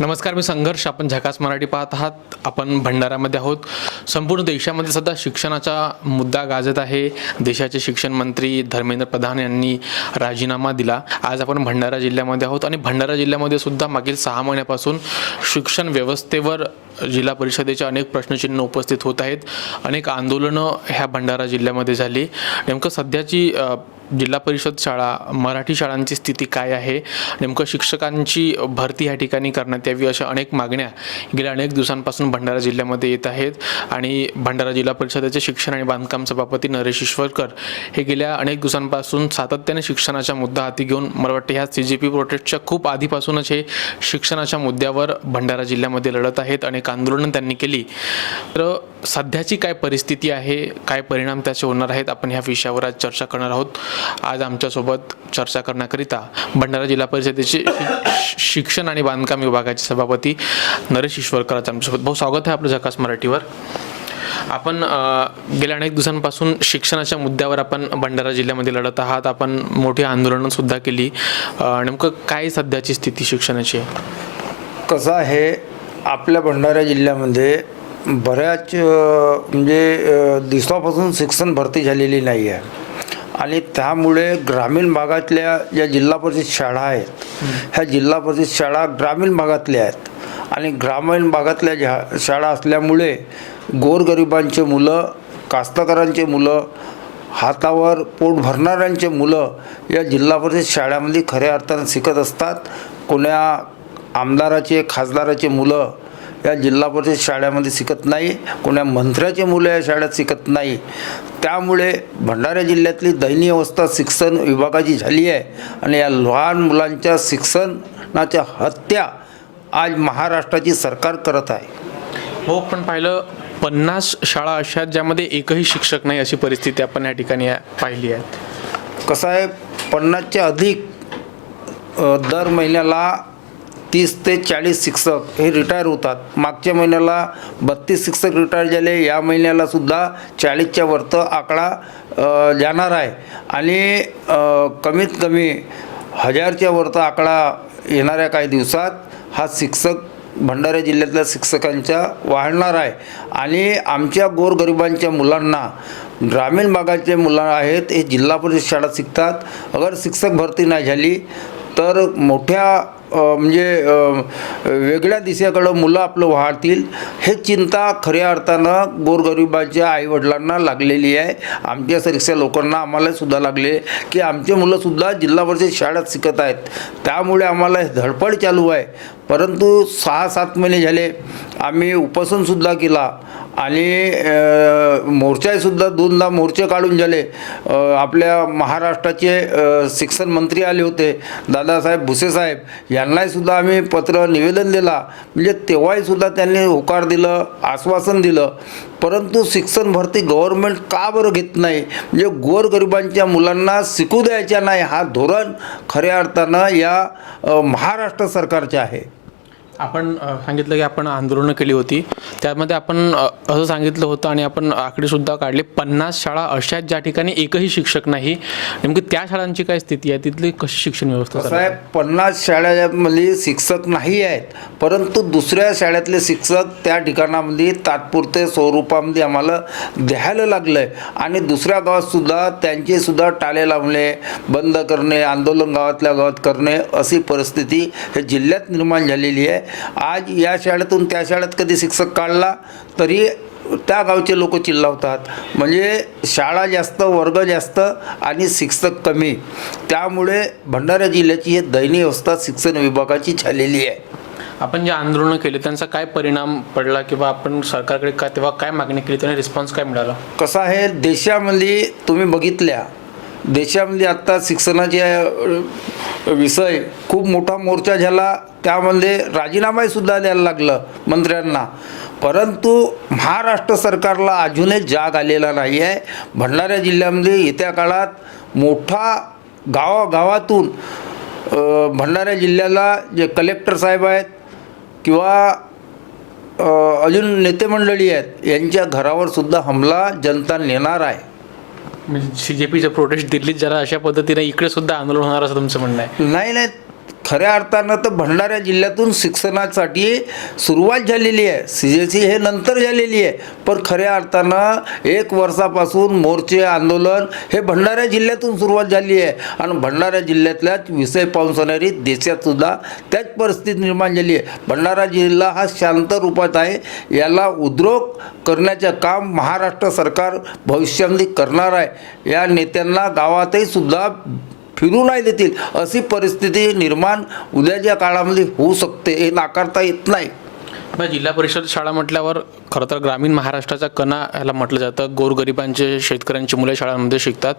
नमस्कार, मी संघर्ष. आपण झकास मराठी पाहत आहात. आपण भंडाऱ्यामध्ये आहोत. संपूर्ण देशामध्ये सध्या शिक्षणाचा मुद्दा गाजत आहे. देशाचे शिक्षण मंत्री धर्मेंद्र प्रधान यांनी राजीनामा दिला. आज आपण भंडारा जिल्ह्यामध्ये आहोत आणि भंडारा जिल्ह्यामध्ये सुद्धा मागील 6 महिन्यापासून शिक्षण व्यवस्थेवर जिल्हा परिषदेचे अनेक प्रश्नचिन्ह उपस्थित होत आहेत. अनेक आंदोलनं ह्या भंडारा जिल्ह्यामध्ये झाली. नेमकं सध्याची जिल्हा परिषद शाळा, मराठी शाळांची स्थिती काय आहे, नेमकं शिक्षकांची भरती ह्या ठिकाणी करण्यात यावी अशा अनेक मागण्या गेल्या अनेक दिवसांपासून भंडारा जिल्ह्यामध्ये येत आहेत. आणि भंडारा जिल्हा परिषदेचे शिक्षण आणि बांधकाम सभापती नरेश ईश्वरकर हे गेल्या अनेक दिवसांपासून सातत्याने शिक्षणाचा मुद्दा हाती घेऊन, मला वाटतं ह्या CJP प्रोटेस्टच्या खूप आधीपासूनच हे शिक्षणाच्या मुद्द्यावर भंडारा जिल्ह्यामध्ये लढत आहेत. अनेक आंदोलनं त्यांनी केली. तर सध्याची काय परिस्थिती आहे, काय परिणाम त्याचे होणार आहेत, आपण ह्या विषयावर आज चर्चा करणार आहोत. आज आमच्यासोबत चर्चा करण्याकरिता भंडारा जिल्हा परिषदेचे शिक्षण आणि बांधकाम विभागाचे सभापती नरेश ईश्वरकर आमच्यासोबत. भाऊ, स्वागत आहे आपलं झकास मराठीवर. आपण गेल्या अनेक दिवसांपासून शिक्षणाच्या मुद्द्यावर आपण भंडारा जिल्ह्यामध्ये लढत आहात. आपण मोठी आंदोलनं सुद्धा केली. नेमकं काय सध्याची स्थिती शिक्षणाची आहे? कसं आहे, आपल्या भंडारा जिल्ह्यामध्ये बऱ्याच दिवसापासून शिक्षण भरती झालेली नाही आहे आणि त्यामुळे ग्रामीण भागातल्या ज्या जिल्हा परिषद शाळा आहेत, ह्या जिल्हा परिषद शाळा ग्रामीण भागातल्या आहेत आणि ग्रामीण भागातल्या ज्या शाळा असल्यामुळे गोरगरिबांचे मुलं, कास्तकारांचे मुलं, हातावर पोट भरणाऱ्यांचे मुलं या जिल्हा परिषद शाळांमध्ये खऱ्या अर्थानं शिकत असतात. कोण्या आमदाराचे, खासदाराचे मुलं या जिल्हा परिषद शाळेमध्ये शिकत नाही, कोण्या मंत्र्याचे मुलं या शाळेत शिकत नाही. त्यामुळे भंडारा जिल्ह्यातली दयनीय अवस्था शिक्षण विभागाची झाली आहे आणि या लहान मुलांच्या शिक्षणाच्या हत्या आज महाराष्ट्राची सरकार करत आहे. हो, पण पाहिलं 50 शाळा अशा आहेत ज्यामध्ये एकही शिक्षक नाही, अशी परिस्थिती आपण या ठिकाणी पाहिली आहे. कसं आहे, 50च्या अधिक दर महिन्याला 30 ते 40 शिक्षक हे रिटायर होतात. मागच्या महिन्याला 32 शिक्षक रिटायर झाले. या महिन्याला सुद्धा 40च्या वरतं आकडा जाणार आहे आणि कमीत कमी 1000च्या वरतं आकडा येणाऱ्या काही दिवसात हा शिक्षक भंडारा जिल्ह्यातल्या शिक्षकांच्या वाढणार आहे. आणि आमच्या गोरगरिबांच्या मुलांना, ग्रामीण भागाचे मुलं आहेत, हे जिल्हा परिषद शाळा शिकतात. अगर शिक्षक भरती नाही झाली तर मोठ्या वेगळ्या दिशेकडं मुलं आपलं वाढतील. हे चिंता खऱ्या अर्थानं गोरगरिबाच्या आईवडिलांना लागलेली आहे. आमच्यासारख्या लोकांना आम्हाला सुद्धा लागले की आमचे मुलंसुद्धा जिल्हा परिषद शाळेत शिकत आहेत. त्यामुळे आम्हाला धडपड चालू आहे. परंतु 6-7 महिने झाले आम्ही उपोषणसुद्धा केला आणि मोर्चासुद्धा 2दा मोर्चे काढून झाले. आपल्या महाराष्ट्राचे शिक्षण मंत्री आले होते, दादासाहेब भुसेसाहेब, यांनासुद्धा आम्ही पत्र निवेदन दिला. तेव्हाहीसुद्धा त्यांनी होकार दिलं, आश्वासन दिलं. परंतु शिक्षण भरती गव्हर्नमेंट का बरं घेत नाही? गोरगरिबांच्या मुलांना शिकू द्यायच्या नाही, हा धोरण खऱ्या अर्थानं या महाराष्ट्र सरकारचे आहे. आपण सांगितलं की आपण आंदोलनं केली होती, त्यामध्ये आपण असं सांगितलं होतं आणि आपण आकडेसुद्धा काढले, 50 शाळा अशा आहेत ज्या ठिकाणी एकही शिक्षक नाही. नेमकी त्या शाळांची काय स्थिती आहे, तिथली कशी शिक्षण व्यवस्था? साहेब, 50 शाळांमध्ये शिक्षक नाही आहेत, परंतु दुसऱ्या शाळेतले शिक्षक त्या ठिकाणामध्ये तात्पुरते स्वरूपामध्ये आम्हाला द्यायला लागलं आहे आणि दुसऱ्या गावातसुद्धा त्यांचेसुद्धा टाळे लावणे, बंद करणे, आंदोलन गावातल्या गावात करणे, अशी परिस्थिती हे जिल्ह्यात निर्माण झालेली आहे. आज या शाळेतून त्या शाळेत कधी शिक्षक काढला तरी त्या गावचे लोक चिल्लावतात. शाळा जास्त, वर्ग जास्त आणि शिक्षक कमी. त्यामुळे भंडारा जिल्ह्याची ही दयनीय अवस्था शिक्षण विभागाची झालेली आहे. आपण जे आंदोलनं केले त्यांचा काय परिणाम पडला किंवा आपण सरकारकडे काय तेव्हा काय मागणी केली, त्याने रिस्पॉन्स काय मिळाला? कसं आहे, देशामध्ये तुम्ही बघितल्या, देशामध्ये आत्ता शिक्षणाचे विषय खूप मोठा मोर्चा झाला. त्यामध्ये राजीनामासुद्धा द्यायला लागलं मंत्र्यांना. परंतु महाराष्ट्र सरकारला अजूनही जाग आलेला नाही आहे. भंडारा जिल्ह्यामध्ये येत्या काळात मोठा गावागावातून भंडारा जिल्ह्याला जे कलेक्टर साहेब आहेत किंवा अजून नेते मंडळी आहेत, यांच्या घरावर सुद्धा हमला जनता नेणार आहे. CJPचं प्रोटेस्ट दिल्लीत जरा अशा पद्धतीने इकडे सुद्धा आंदोलन होणार असं तुमचं म्हणणं आहे? नाही, खऱ्या अर्थानं तर भंडारा जिल्ह्यातून शिक्षणासाठी सुरुवात झालेली आहे. CJC हे नंतर झालेली आहे, पण खऱ्या अर्थानं 1 वर्षापासून मोर्चे आंदोलन हे भंडारा जिल्ह्यातून सुरुवात झाली आहे. आणि भंडारा जिल्ह्यातल्याच विषय पावसाणारी देशातसुद्धा त्याच परिस्थिती निर्माण झाली आहे. भंडारा जिल्हा हा शांत रूपात आहे. याला उद्योग करण्याचं काम महाराष्ट्र सरकार भविष्यामध्ये करणार आहे. या नेत्यांना गावातही सुद्धा फिरू नाही देतील अशी परिस्थिती निर्माण उद्याच्या काळामध्ये होऊ शकते, हे नाकारता येत नाही. जिल्हा परिषद शाळा म्हटल्यावर खरं तर ग्रामीण महाराष्ट्राचा कणा ह्याला म्हटलं जातं. गोरगरिबांचे शेतकऱ्यांची मुले शाळांमध्ये शिकतात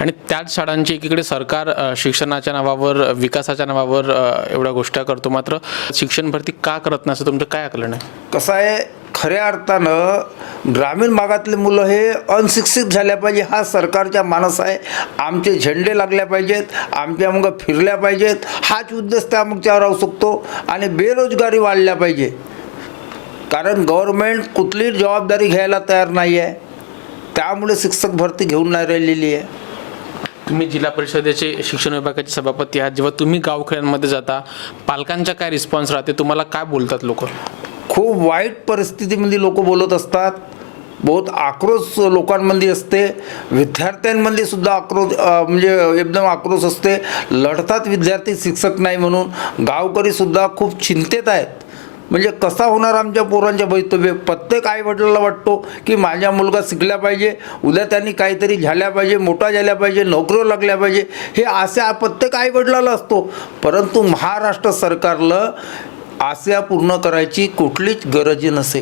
आणि त्याच शाळांची एकीकडे सरकार शिक्षणाच्या नावावर विकासाच्या नावावर एवढ्या गोष्टी करतो, मात्र शिक्षण भरती का करत नाही असं तुमचं काय आकलन आहे? कसं आहे, खऱ्या अर्थानं ग्रामीण भागातले मुलं हे अनशिक्षित झाल्या पाहिजे हा सरकारचा मानस आहे. आमचे झेंडे लागल्या पाहिजेत, आमच्या मग फिरल्या पाहिजेत, हाच उद्देश त्यामागच्या राहू शकतो. आणि बेरोजगारी वाढल्या पाहिजे, कारण गव्हर्नमेंट कुठलीही जबाबदारी घ्यायला तयार नाही आहे. त्यामुळे शिक्षक भरती घेऊन नाही राहिलेली आहे. तुम्ही जिल्हा परिषदेचे शिक्षण विभागाचे सभापती आहात, जेव्हा तुम्ही गावखेड्यांमध्ये जाता पालकांचा काय रिस्पॉन्स राहते, तुम्हाला काय बोलतात लोक? खूप वाईट परिस्थितीमध्ये लोक बोलत असतात. बहुत आक्रोश लोकांमध्ये असते. विद्यार्थ्यांमध्ये सुद्धा आक्रोश म्हणजे एकदम आक्रोश असते. लढतात विद्यार्थी शिक्षक नाही म्हणून. गावकरीसुद्धा खूप चिंतेत आहेत. म्हणजे कसा होणार आमच्या पोरांच्या भवितव्य. प्रत्येक आईवडिलाला वाटतो की माझा मुलगा शिकला पाहिजे, उद्या त्यांनी काहीतरी झाल्या पाहिजे, मोठा झाल्या पाहिजे, नोकरीवर लागल्या पाहिजे, हे आशा प्रत्येक आईवडिलाला असतो. परंतु महाराष्ट्र सरकारला आशा पूर्ण करायची कुठलीच गरज नसे.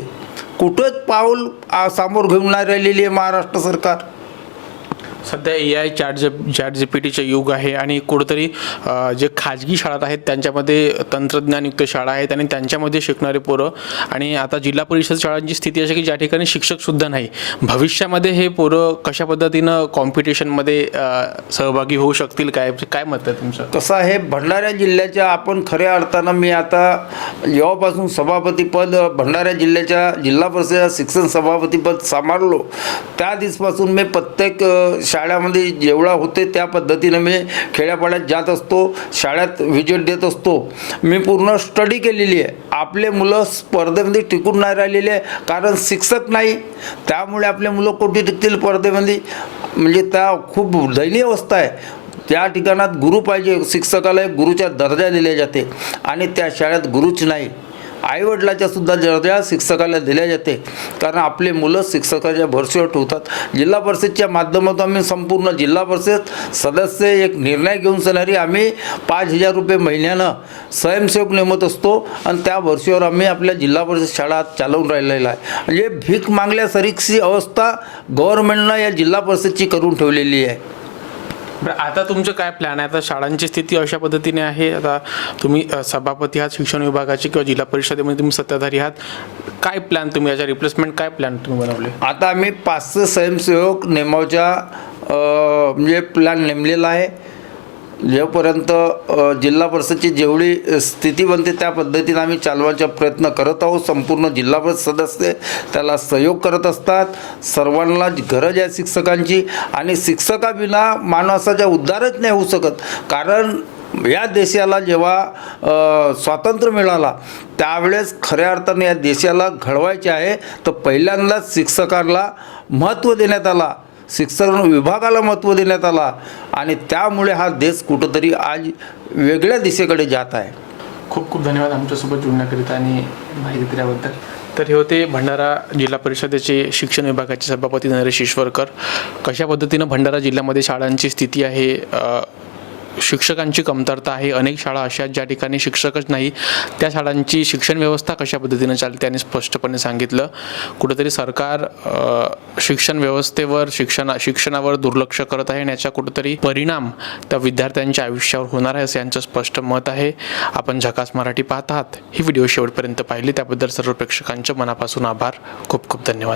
कुठंच पाऊल समोर घेऊन नाही राहिलेली आहे महाराष्ट्र सरकार. सध्या AI चॅट GPTचे युग आहे आणि कुठंतरी जे खाजगी शाळा आहेत त्यांच्यामध्ये तंत्रज्ञानयुक्त शाळा आहेत आणि त्यांच्यामध्ये शिकणारे पोरं. आणि आता जिल्हा परिषद शाळांची स्थिती अशी की ज्या ठिकाणी शिक्षकसुद्धा नाही. भविष्यामध्ये हे पोरं कशा पद्धतीनं कॉम्पिटिशनमध्ये सहभागी होऊ शकतील, काय मत आहे तुमचं? कसं आहे, भंडारा जिल्ह्याच्या आपण खऱ्या अर्थानं मी आता जेव्हापासून सभापतीपद भंडारा जिल्ह्याच्या जिल्हा परिषद शिक्षण सभापतीपद सांभाळलो त्या दिवसापासून मी प्रत्येक शाळेमध्ये जेवढा होते त्या पद्धतीनं मी खेड्यापाड्यात जात असतो, शाळेत व्हिजिट देत असतो. मी पूर्ण स्टडी केलेली आहे. आपले मुलं स्पर्धेमध्ये टिकून नाही राहिलेले आहे, कारण शिक्षक नाही. त्यामुळे आपले मुलं कुठे टिकतील स्पर्धेमध्ये, म्हणजे त्या खूप दयनीय अवस्था आहे. त्या ठिकाणात गुरु पाहिजे. शिक्षकाला एक गुरुचा दर्जा दिला जाते आणि त्या शाळेत गुरुच नाही. आईवडिलाच्या सुद्धा दर्जा शिक्षकाला दिल्या जाते, कारण आपले मुलं शिक्षकाच्या भरशीवर ठेवतात. जिल्हा परिषदच्या माध्यमातून आम्ही संपूर्ण जिल्हा परिषद सदस्य एक निर्णय घेऊन सणारी आम्ही 5,000 रुपये महिन्यानं स्वयंसेवक नेमत असतो आणि त्या भरशीवर आम्ही आपल्या जिल्हा परिषद शाळा चालवून राहिलेला आहे. म्हणजे भीक मागल्यासारखी अवस्था गव्हर्नमेंटनं या जिल्हा परिषदची करून ठेवलेली आहे. आता तुमचं काय प्लॅन आहे? आता शाळांची स्थिती अशा पद्धतीने आहे. आता तुम्ही सभापती आहात शिक्षण विभागाचे किंवा जिल्हा परिषदेमध्ये तुम्ही सत्ताधारी आहात. काय प्लॅन तुम्ही याच्या रिप्लेसमेंट काय प्लॅन तुम्ही बनवले? आता आम्ही 500 स्वयंसेवक नेमावच्या म्हणजे प्लॅन नेमलेला आहे. जेव्हापर्यंत जिल्हा परिषदची जेवढी स्थिती बनते त्या पद्धतीने आम्ही चालवायचा प्रयत्न करत आहोत. संपूर्ण जिल्हा परिषद सदस्य त्याला सहयोग करत असतात. सर्वांना गरज आहे शिक्षकांची आणि शिक्षकाविना मानवाचा उद्धारच नाही होऊ शकत. कारण या देशाला जेव्हा स्वातंत्र्य मिळाला त्यावेळेस खऱ्या अर्थाने या देशाला घडवायचे आहे तर पहिल्यांदाच शिक्षकाला महत्त्व देण्यात आला, शिक्षण विभागाला महत्त्व देण्यात आला आणि त्यामुळे हा देश कुठंतरी आज वेगळ्या दिशेकडे जात आहे. खूप खूप धन्यवाद आमच्यासोबत जुळण्याकरिता आणि माहिती दिल्याबद्दल. तर हे होते भंडारा जिल्हा परिषदेचे शिक्षण विभागाचे सभापती नरेश ईश्वरकर. कशा पद्धतीनं भंडारा जिल्ह्यामध्ये शाळांची स्थिती आहे, शिक्षकांची कमतरता आहे. अनेक शाळा अशा ज्या ठिकाणी शिक्षकच नाही, त्या शाळांची शिक्षण व्यवस्था कशा पद्धतीनं चालते त्यांनी स्पष्टपणे सांगितलं. कुठेतरी सरकार शिक्षण व्यवस्थेवर शिक्षणावर दुर्लक्ष करत आहे आणि याचा कुठेतरी परिणाम त्या विद्यार्थ्यांच्या आयुष्यावर होणार आहे असं यांचं स्पष्ट मत आहे. आपण झकास मराठी पाहत आहात. ही व्हिडिओ शेवटपर्यंत पाहिली त्याबद्दल सर्व प्रेक्षकांचे मनापासून आभार. खूप खूप धन्यवाद.